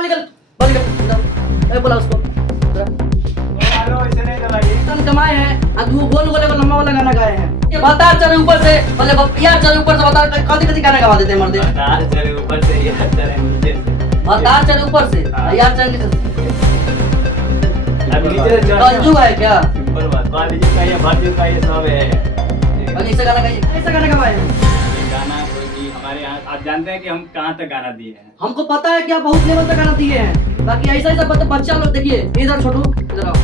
बाहर निकल, बाहर निकल। ए बोला उसको हेलो, ऐसे नहीं दबाइए। तन कमाए हैं और दो गोल गोल लंबा वाला गाना गाए हैं। ये बता चले ऊपर से, मतलब यार चले ऊपर से बता कदी कदी गाना गवा देते हैं मर्दे। तार चले ऊपर से, यार चले नीचे से। बता चले ऊपर से यार चले नीचे से। अब नीचे से कंजू है क्या? सिंपल बात। बाली जी का ये भट्टी का ये सब है। अभी ऐसा गाना गाइए, ऐसा गाना गवाए हैं। ये गाना कोई भी हमारे यहाँ आप जानते हैं कि हम कहाँ तक गाना दिए हैं। हमको पता है कि आप बहुत लेवल तक गाना दिए हैं। बाकी ऐसा ऐसा बच्चा लोग देखिए इधर छोटू इधर आओ।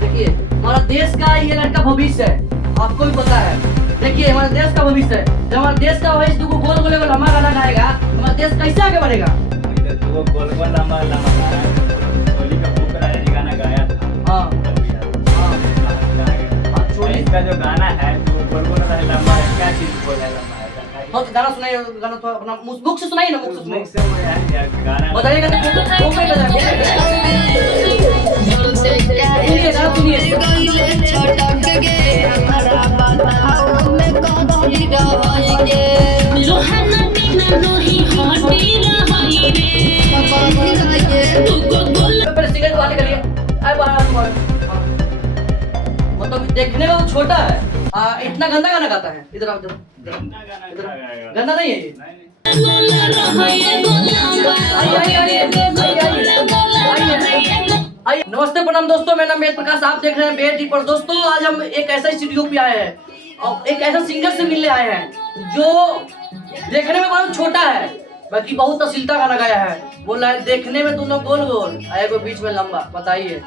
देखिए हमारा देश का ये लड़का भविष्य है, आपको भी पता है। देखिए हमारे देश का भविष्य है। जब हमारे देश का भविष्य दो गोल गोल लंबा गाना गाएगा हमारा देश कैसे आगे बढ़ेगा? इधर दो गोल गोल लंबा लंबा गाना है। होली का भूख राजा जी गाना गाया था। हाँ इसका जो गाना है जो गोल गोल लंबा है, क्या चीज बोल है लंबा है? बहुत गाना सुनाइए, गाना तो अपना मुख से सुनाइए ना, मुख से मुख सुनाइए। से वो यार गाना बताइएगा तो मुंह में बजाइए। सुनिए गाना सुनिए। पहले सिगरेट वाले करिए। आए बाहर। मतलब देखने में वो छोटा है, इतना गंदा गाना गाता है। इधर आओ, इधर गंदा गाना इधर क्या गाएगा? गंदा नहीं है ये। नहीं, नहीं। आइए नमस्ते प्रणाम दोस्तों, मेरा नाम वेद प्रकाश, आप देख रहे हैं वेद रिपोर्ट। दोस्तों आज हम एक ऐसा स्टूडियो पे आए हैं और एक ऐसा सिंगर से मिलने आए हैं जो देखने में बहुत छोटा है बाकी बहुत अश्लीलता गाना गाया है। बोला है देखने में दोनों गोल गोल एगो बीच में लंबा। बताइए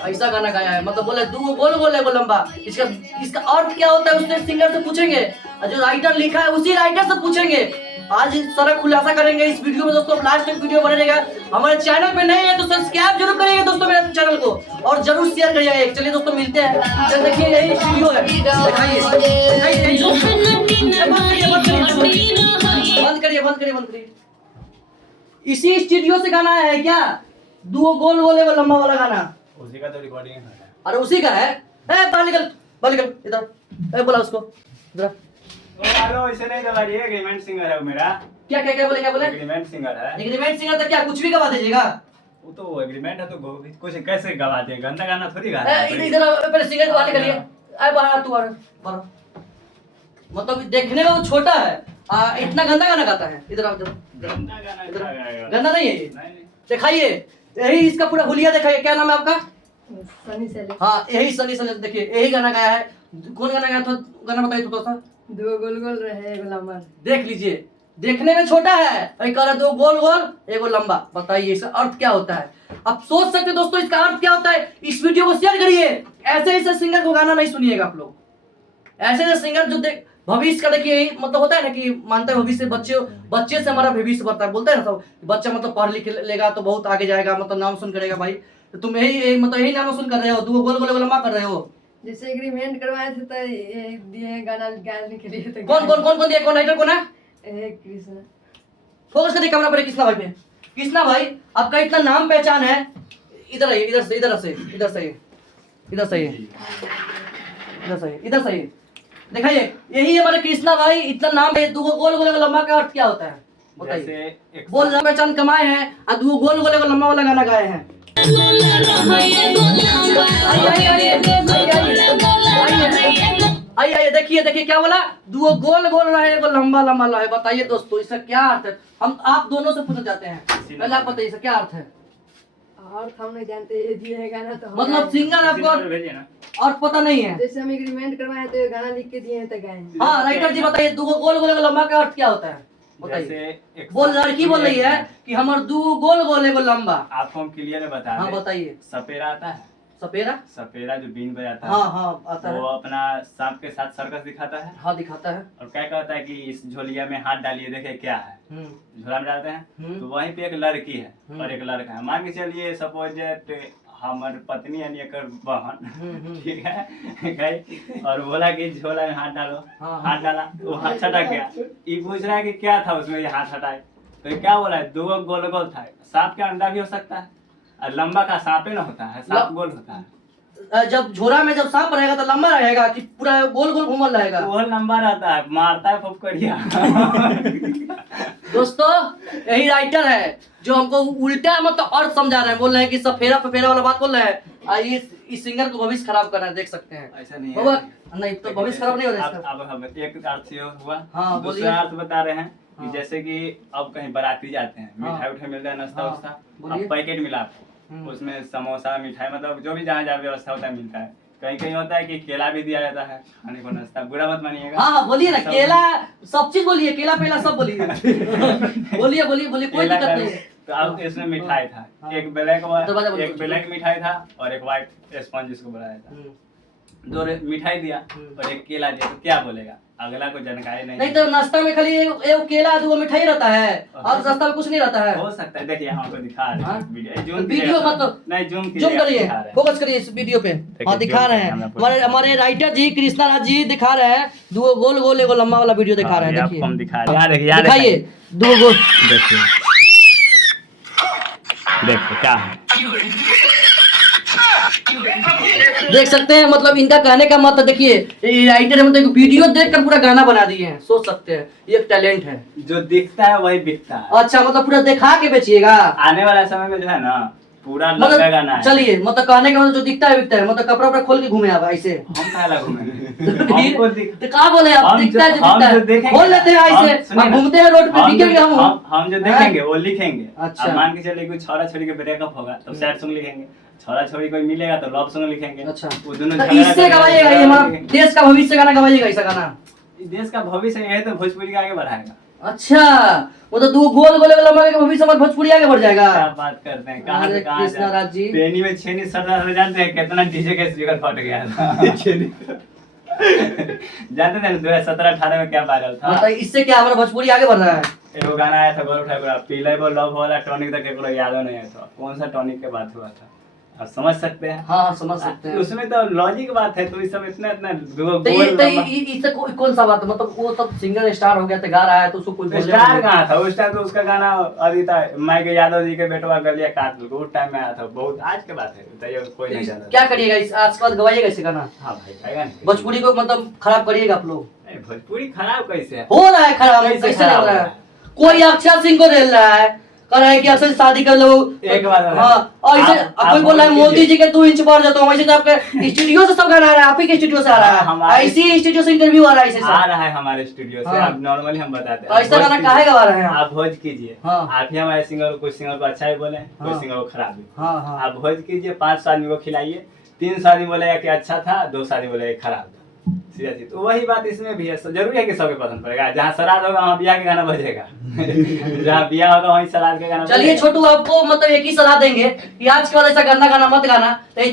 ऐसा गाना गाया है, मतलब बोले दो गोल गोल एगो लंबा। इसका इसका अर्थ क्या होता है उससे सिंगर से पूछेंगे और जो राइटर लिखा है उसी राइटर से पूछेंगे। आज सारा खुलासा करेंगे इस वीडियो में दोस्तों। लास्ट तक वीडियो बने रहेगा। हमारे चैनल पे नए हैं तो सब्सक्राइब जरूर करिएगा दोस्तों मेरे चैनल को और जरूर शेयर करिएगा। चलिए दोस्तों मिलते हैं। चल देखिए यही वीडियो है, दिखाइए बंद करिए बंद करिए बंद करिए। इसी स्टूडियो से गाना है क्या? दो गोल गोल एगो लंबा वाला गाना उसी का तो रिकॉर्डिंग है। अरे उसी का है। ए बाहर निकल इधर। ए बोला उसको इधर। हेलो, ऐसे नहीं दबाइए। एग्रीमेंट सिंगर है वो मेरा। क्या क्या बोले? एग्रीमेंट सिंगर है। एग्रीमेंट सिंगर तो क्या कुछ भी गवा दीजिएगा? वो तो एग्रीमेंट है तो कुछ कैसे गवाते हैं? गंदा गाना थोड़ी गाते इधर हैं। इधर पहले सिगरेट वाले करिए। आए बाहर तू बाहर। मतलब देखने में वो छोटा है, इतना गंदा गाना गाता है। इधर आओ, इधर गंदा गाना इधर। क्या गाएगा? गंदा नहीं है ये। नहीं, नहीं। दिखाइए यही इसका पूरा हुलिया दिखाइए। क्या नाम है आपका? सनी सेले। हाँ यही सनी सनी। देखिए यही गाना गाया है। कौन गाना गाया था? गाना बताइए थोड़ा सा। दो गोल गोल रहे एगो लंबा। देख लीजिए देखने में छोटा है, कह रहा दो गोल गोल एगो लंबा। बताइए इसका अर्थ क्या होता है? आप सोच सकते हैं दोस्तों इसका अर्थ क्या होता है। इस वीडियो को शेयर करिए। ऐसे ऐसे सिंगर को गाना नहीं सुनिएगा आप लोग। ऐसे ऐसे सिंगर जो देख भविष्य का, देखिए मतलब होता है ना कि मानते हैं भविष्य बच्चे से हमारा भविष्य बढ़ता है। बोलते हैं ना सब बच्चा मतलब पढ़ लिख लेगा तो बहुत आगे जाएगा, मतलब नाम सुन करेगा। भाई तो तुम यही मतलब यही नाम सुन कर रहे हो, दो गोल गोल लंबा कर रहे हो। जैसे एग्रीमेंट करवाए थे तो ये दिए गाना गाने के लिए तो कौन दिया? कौन राइटर कौन है? कृष्ण। फोकस करिए कैमरा पर कृष्णा भाई पे। कृष्णा भाई आपका इतना नाम पहचान है। इधर आइए, इधर से इधर से इधर से इधर से इधर से इधर से दिखाइए। यही हमारे कृष्णा भाई, इतना नाम है। दो गोल गोल लंबा का अर्थ क्या होता है बताइए? जैसे बोल नाम पहचान कमाए हैं और दो गोल गोल लंबा वाला गाना गाए हैं। आइए देखिए क्या बोला? दो गोल गोल रहे एगो लंबा लंबा रहे। बताइए दोस्तों इसका क्या अर्थ है? हम आप दोनों से पूछना चाहते हैं, पहले आप बताइए इसका क्या अर्थ है? और हम नहीं जानते ये दिए गाना तो मतलब सिंगर आपको भेजिए ना। और पता नहीं है? जैसे हम एग्रीमेंट करवाए तो ये गाना लिख के दिए हैं तो गाए। हाँ राइटर जी बताइए दो गोल गोल लंबा का अर्थ क्या होता है बताइए? जैसे वो लड़की बोल रही है कि हमार दो गोल गोल एगो लंबा। आपको हम क्लियर बता हाँ दें। बताइए। सपेरा आता है? सपेरा? सपेरा जो बीन बजाता है। हाँ आता है। वो अपना सांप के साथ सर्कस दिखाता है हाँ दिखाता है। और क्या कहता है कि इस झोलिया में हाथ डालिए देखे क्या है। झोला में डालते हैं तो वहीं पे एक लड़की है और एक लड़का है। मान के चलिए सपोज हमार पत्नी यानी एक बहन, ठीक है, और बोला कि झोला में हाथ डालो। हाथ डाला वो हाथ छटक गया। ये पूछ रहा है कि क्या था उसमें ये हाथ हटाए तो ये क्या बोला है? दो गोल गोल था। सांप का अंडा भी हो सकता है और लंबा का सांपे ना होता है, सांप गोल होता है। जब झोरा में जब सांप रहेगा तो लंबा रहेगा कि पूरा गोल गोल घूमल रहेगा? वो लंबा रहता है, मारता है फुफकड़िया। दोस्तों यही राइटर है जो हमको उल्टा मतलब अर्थ समझा रहे हैं, बोल रहे हैं कि सफेरा फफेरा वाला बात बोल रहे हैं। इस सिंगर को भविष्य खराब कर रहे हैं, देख सकते हैं। ऐसा नहीं बाबा है। नहीं तो भविष्य खराब नहीं हो रहा है इसका। अब हम एक अर्थ ये हुआ, हाँ, बोलिए। दूसरा अर्थ बता रहे हैं कि हाँ। जैसे कि अब कहीं बाराती जाते हैं, हाँ। मिठाई उठाई मिलता है, नाश्ता हाँ, वास्ता, बोलिए। अब पैकेट मिला आपको, उसमें समोसा मिठाई मतलब जो भी जहाँ जहाँ व्यवस्था होता है मिलता है। कहीं कहीं होता है कि केला भी दिया जाता है खाने को, नाश्ता, बुरा मत मानिएगा। हाँ हाँ बोलिए ना, सब- केला सब चीज बोलिए, केला पेला सब बोलिए। बोलिए बोलिए बोलिए, कोई केला दिक्कत का- नहीं है। तो अब इसमें मिठाई था, हाँ। एक ब्लैक दरवाजा बंद एक करो। ब्लैक मिठाई था और एक व्हाइट स्पंज जिसको बनाया था। दो मिठाई दिया और एक केला दिया, तो क्या बोलेगा? अगला को जानकारी नहीं। नहीं तो नाश्ता में खाली एक केला दो मिठाई रहता है और नाश्ता में कुछ नहीं रहता है। हो सकता है, देखिए हमको दिखा रहे हाँ? हैं वीडियो, जूम वीडियो कीजिएगा। मतलब नहीं जूम जूम करिए, दिखा रहे हैं। फोकस करिए इस वीडियो पे। हाँ दिखा जूम रहे हैं, करके हमारे हमारे राइटर जी कृष्णा राज जी दिखा रहे हैं, दो गोल गोल एगो लंबा वाला वीडियो दिखा रहे हैं। हाँ, ये देखिए आपको हम दिखा रहे हैं। यहाँ देखिए, यहाँ दिखाइए दो गोल। देखिए देखो क्या है। देख सकते हैं, मतलब इनका कहने का मतलब देखिए, राइटर है मतलब वीडियो देखकर पूरा गाना बना दिए हैं, सोच सकते हैं ये एक टैलेंट है। जो दिखता है वही बिकता है। अच्छा मतलब पूरा दिखा के बेचिएगा। आने वाला समय में जो है ना पूरा लगेगा ना। मतलब चलिए मतलब कहने का मतलब जो दिखता है बिकता है, मतलब कपड़ा वपड़ा खोल के घूमे आप ऐसे। हम काला घूमेंगे? हमको तो कहा बोले आप, दिखता है जो दिखता है खोल लेते हैं ऐसे, हम घूमते हैं रोड पे, दिखेंगे हम जो देखेंगे वो लिखेंगे। अच्छा। अब मान के चलिए कोई छोरा छोरी के ब्रेकअप होगा तो सैड सॉन्ग लिखेंगे, छोरा छोरी कोई मिलेगा तो लव सॉन्ग लिखेंगे। अच्छा वो दोनों तो झगड़ा इससे करेंगे, गवाइएगा, ये हमारा देश का भविष्य गाना गवाइएगा ऐसा गाना। देश का भविष्य यही तो भोजपुरी के आगे बढ़ाएगा। अच्छा वो तो दो गोल गोल लंबा के भविष्य हमारा भोजपुरी आगे बढ़ जाएगा। क्या बात करते हैं, कहाँ से अरे कहाँ कृष्णा राज जी। पेनी में छेनी सदा जानते हैं कितना डीजे का स्पीकर फट गया था। जानते थे 2017-18 में क्या वायरल था? मतलब इससे क्या हमारा भोजपुरी आगे बढ़ रहा है। एगो गाना आया था गोलू ठाकुर, पीले वो लव वाला टॉनिक तक केकरो याद नहीं है, तो कौन सा टॉनिक के बात हुआ था आप समझ सकते हैं। हाँ हाँ समझ सकते हैं। उसमें तो लॉजिक बात है, तो इस सब इतना इतना तो इससे कौन सा बात है, मतलब वो सब सिंगर स्टार हो गया तो गा रहा है तो उसको कोई बोलेगा स्टार नहीं। कहाँ था उस टाइम? तो उसका गाना अभी था माइक यादव जी के बेटवा गलिया काट लो, उस टाइम में आया था, बहुत आज के बात है, बताइए कोई नहीं जानता। क्या करिएगा इस आज के बाद गवाइएगा इसे गाना, हाँ भाई गाएगा नहीं। भोजपुरी को मतलब खराब करिएगा आप लोग। नहीं, भोजपुरी खराब कैसे है? हो रहा है खराब, कैसे कैसे खराब हो रहा हो है? रहा है? कोई अक्षर सिंह को रेल रहा है, कह रहा है कि अक्षर शादी कर लो। एक बात है। हाँ और ऐसे आप कोई बोल रहा है बोल मोदी कीजिए। जी के 2 इंच बढ़ जाता हूँ, वैसे तो आपके स्टूडियो से सब गाना आ रहा है, आप ही के स्टूडियो से आ रहा है, हमारे- ऐसी स्टूडियो से इंटरव्यू आ रहा है ऐसे आ सब। रहा है हमारे स्टूडियो से, हाँ। आप नॉर्मली हम बताते तो ऐसा गाना काहे गा रहे हैं आप? आप भोज कीजिए। हाँ। आप ही हमारे सिंगर, कुछ सिंगर को अच्छा ही बोले, हाँ। कुछ सिंगर को खराब भी। हाँ हाँ आप भोज कीजिए, 5 आदमी को खिलाइए, 3 आदमी बोलेगा कि अच्छा था, 2 आदमी बोलेगा कि खराब था, सीधा सी। तो वही बात इसमें भी है, जरूरी है कि सबके पसंद पड़ेगा। जहाँ श्राद्ध होगा वहाँ बियाह के गाना बजेगा। जहाँ बियाह होगा वहीं श्राद्ध के गाना चलिए बजेगा। छोटू आपको मतलब एक ही सलाह देंगे कि आज के बाद ऐसा गंदा गाना मत गाना। तो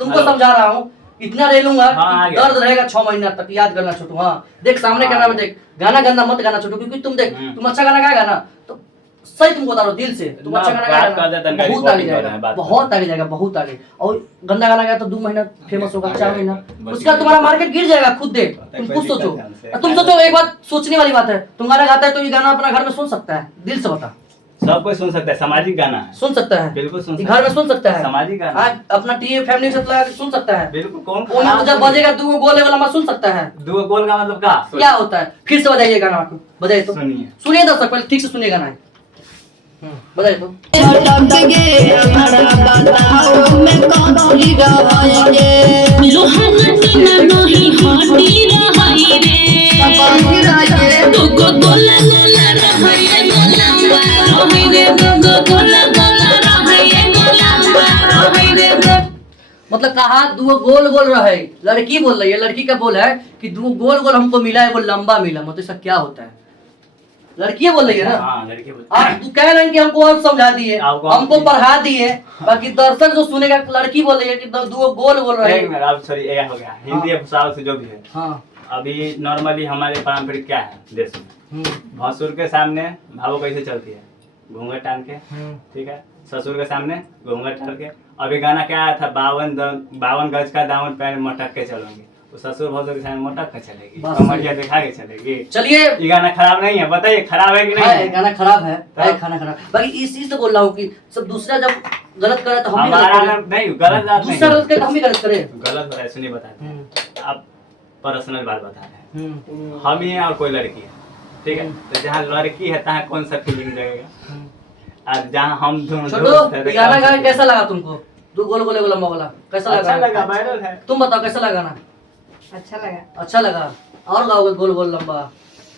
तुमको हेलो। समझा रहा हूँ, इतना रेलूंगा हाँ, आ कि गया। दर्द रहेगा 6 महीना तक, याद करना छोटू। हाँ देख सामने हाँ, कैमरा आ में गया। देख, गाना गंदा मत गाना छोटू, क्योंकि तुम देख तुम अच्छा गाना गाएगा ना तो सही तुमको बता रहा हूं दिल से, तुम ना, अच्छा गाना बात गाएगा कर देता ना है, बहुत आगे रिकॉर्डिंग कर रहे जाएगा, हैं, बात कर बहुत रहे आगे जाएगा, बहुत आगे। और गंदा गाना गाया तो 2 महीना फेमस होगा, 4 महीना, बस उसका ये तुम्हारा बात है। मार्केट गिर जाएगा खुद देख। पता है, तुम कोई खुद दिक्कत सोचो, है हमसे। तुम सोचो, एक बात सोचने वाली बात है, तुम गाना गाता है तो ये गाना अपना घर में सुन सकता है, दिल से बता सब कोई सुन सकता है, सामाजिक गाना है, सुन सकता है, बिल्कुल सुन ये सकता घर में है। सुन सकता है, सामाजिक गाना हाँ, अपना टीवी फैमिली से लगा के सुन सकता है। बिल्कुल। कौन वो में जब बजेगा 2 गोले वाला मैं सुन सकता है। 2 गोल का मतलब क्या? क्या होता है? फिर से बजाइए गाना, आपको बजाइए तो सुनिए। सुनिए दर्शक, पहले ठीक से सुनिए गाना, बजाइए तो। मतलब कहा 2 गोल गोल रहे, लड़की बोल रही है, लड़की का बोल है कि 2 गोल गोल हमको मिला है, वो लंबा मिला, मतलब इसका क्या होता है? लड़की बोल रही है ना। हाँ, लड़की बोल। आप तो कह रहे हैं कि हमको और समझा दिए, आपको हमको पढ़ा दिए, बाकी दर्शक जो सुनेगा, लड़की बोल रही है कि 2 गोल गोल रहे। एक मिनट, अब सॉरी ये हो गया हिंदी या साउथ से जो भी है। हाँ अभी नॉर्मली हमारे पारंपरिक क्या है देश में, भसुर के सामने भावो कैसे चलती है, घूंघट टान के, ठीक है। ससुर के सामने घूंघट टान के। अभी गाना क्या आया था, 52 गज का दामन पहन मटक के चलोगे, तो ससुर भसुर के सामने मटक के चलेगी, बस कमरिया दिखा के चलेगी। चलिए, ये गाना खराब नहीं है, बताइए खराब है कि नहीं है है? गाना खराब है, तब? खाना खराब। बाकी इस चीज से बोल रहा हूँ कि सब दूसरा जब गलत करे तो हम भी गलत हमारा करें, नहीं गलत बात नहीं दूसरा गलत करे तो हम भी गलत करें। गलत बताए सुनिए बता आप पर्सनल बात बता रहे हैं हम्म, हम ही हैं और कोई लड़की है ठीक है तो जहाँ लड़की है तहाँ कौन सा फीलिंग लगेगा और जहाँ हम दोनों छोटो दोस्त हैं, तो गाना क्या गा कैसा लगा तुमको? तू गोल गोल एगो लंबा वाला कैसा अच्छा लगा? लगा वायरल है तुम बताओ कैसा लगा ना? अच्छा लगा। अच्छा लगा। और गाओगे गोल गोल लंबा?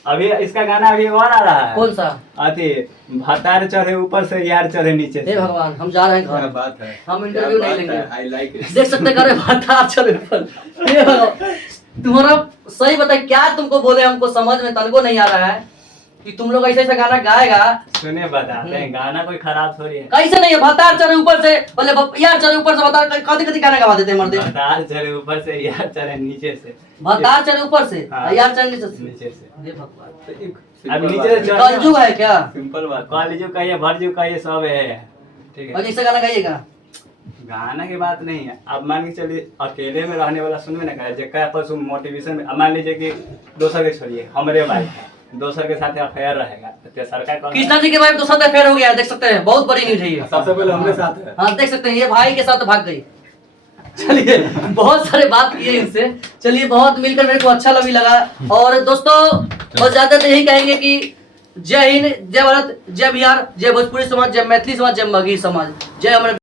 अभी इसका गाना अभी और आ रहा है कौन सा? अति भतार चढ़े ऊपर से यार चढ़े नीचे हे से भगवान, हम जा रहे हैं क्या घर, बात है, हम इंटरव्यू क्या नहीं बात लेंगे। है, I like it. देख सकते करे भाता चले ऊपर। हे भगवान, तुम्हारा सही बता क्या तुमको बोले हमको समझ में तनको नहीं आ रहा है कि तुम लोग ऐसे ऐसा गाना गाएगा। सुने बताते हैं गाना कोई खराब थोड़ी है कैसे नहीं है? भतार चढ़े ऊपर से बोले यार चढ़े ऊपर से बता कदी कदी गाना गवा देते हैं मर्दे। भतार चढ़े ऊपर से यार चढ़े नीचे से भतार चढ़े ऊपर से हाँ। यार चढ़े नीचे से। नीचे से हे भगवान, तो एक अब simple नीचे बात से है, चढ़- कलजुग है क्या? सिंपल बात है। कॉलेज कहिए भरजू कहिए सब है ठीक और है ऐसे गाना गाइएगा? गाना की बात नहीं है अब मान के चलिए अकेले में रहने वाला सुनबे ना करे जेका पर मोटिवेशन में अब मान लीजिए कि दोसर के छोड़िए हमरे भाई दोसर के साथ अफेयर रहेगा तो तेसर का कौन कृष्णा जी के भाई दूसरा अफेयर हो गया, देख सकते हैं, बहुत बड़ी न्यूज है ये। सबसे पहले हमरे साथ है। हाँ देख सकते हैं, ये भाई के साथ भाग गई। चलिए बहुत सारे बात किए इनसे, चलिए बहुत मिलकर मेरे को अच्छा भी लगा। और दोस्तों बस ज्यादा तो यही कहेंगे कि जय हिंद, जय भारत, जय बिहार, जय भोजपुरी समाज, जय मैथिली समाज, जय मगही समाज, जय हमारे